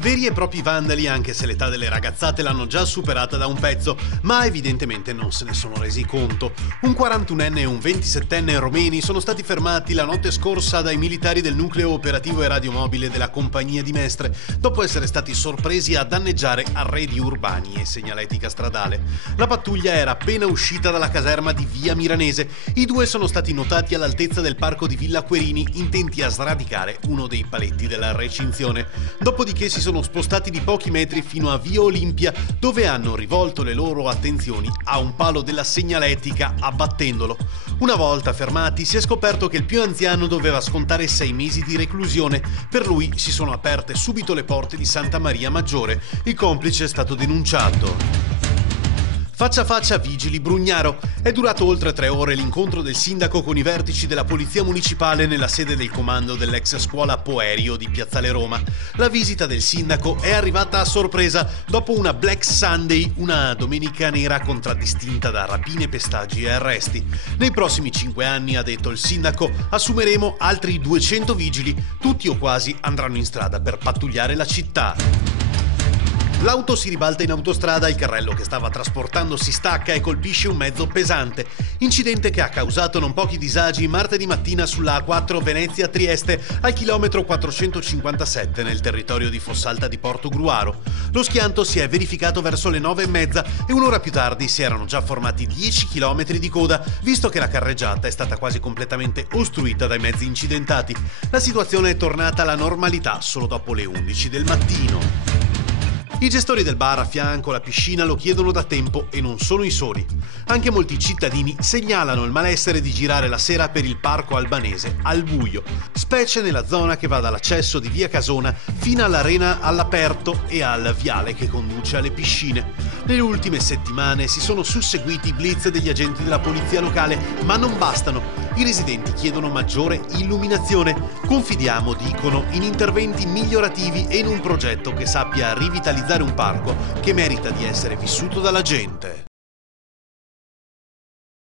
Veri e propri vandali, anche se l'età delle ragazzate l'hanno già superata da un pezzo, ma evidentemente non se ne sono resi conto. Un 41enne e un 27enne romeni sono stati fermati la notte scorsa dai militari del nucleo operativo e radiomobile della compagnia di Mestre, dopo essere stati sorpresi a danneggiare arredi urbani e segnaletica stradale. La pattuglia era appena uscita dalla caserma di Via Miranese. I due sono stati notati all'altezza del parco di Villa Querini, intenti a sradicare uno dei paletti della recinzione. Dopodiché si sono spostati di pochi metri fino a Via Olimpia, dove hanno rivolto le loro attenzioni a un palo della segnaletica, abbattendolo. Una volta fermati si è scoperto che il più anziano doveva scontare 6 mesi di reclusione. Per lui si sono aperte subito le porte di Santa Maria Maggiore. Il complice è stato denunciato. Faccia a faccia vigili Brugnaro. È durato oltre 3 ore l'incontro del sindaco con i vertici della polizia municipale nella sede del comando dell'ex scuola Poerio di Piazzale Roma. La visita del sindaco è arrivata a sorpresa dopo una Black Sunday, una domenica nera contraddistinta da rapine, pestaggi e arresti. Nei prossimi 5 anni, ha detto il sindaco, assumeremo altri 200 vigili, tutti o quasi andranno in strada per pattugliare la città. L'auto si ribalta in autostrada, il carrello che stava trasportando si stacca e colpisce un mezzo pesante. Incidente che ha causato non pochi disagi martedì mattina sulla A4 Venezia-Trieste al chilometro 457 nel territorio di Fossalta di Portogruaro. Lo schianto si è verificato verso le 9:30 e un'ora più tardi si erano già formati 10 chilometri di coda, visto che la carreggiata è stata quasi completamente ostruita dai mezzi incidentati. La situazione è tornata alla normalità solo dopo le 11 del mattino. I gestori del bar a fianco alla piscina lo chiedono da tempo e non sono i soli. Anche molti cittadini segnalano il malessere di girare la sera per il parco albanese al buio, specie nella zona che va dall'accesso di via Casona fino all'arena all'aperto e al viale che conduce alle piscine. Nelle ultime settimane si sono susseguiti i blitz degli agenti della polizia locale, ma non bastano. I residenti chiedono maggiore illuminazione. Confidiamo, dicono, in interventi migliorativi e in un progetto che sappia rivitalizzare un parco che merita di essere vissuto dalla gente.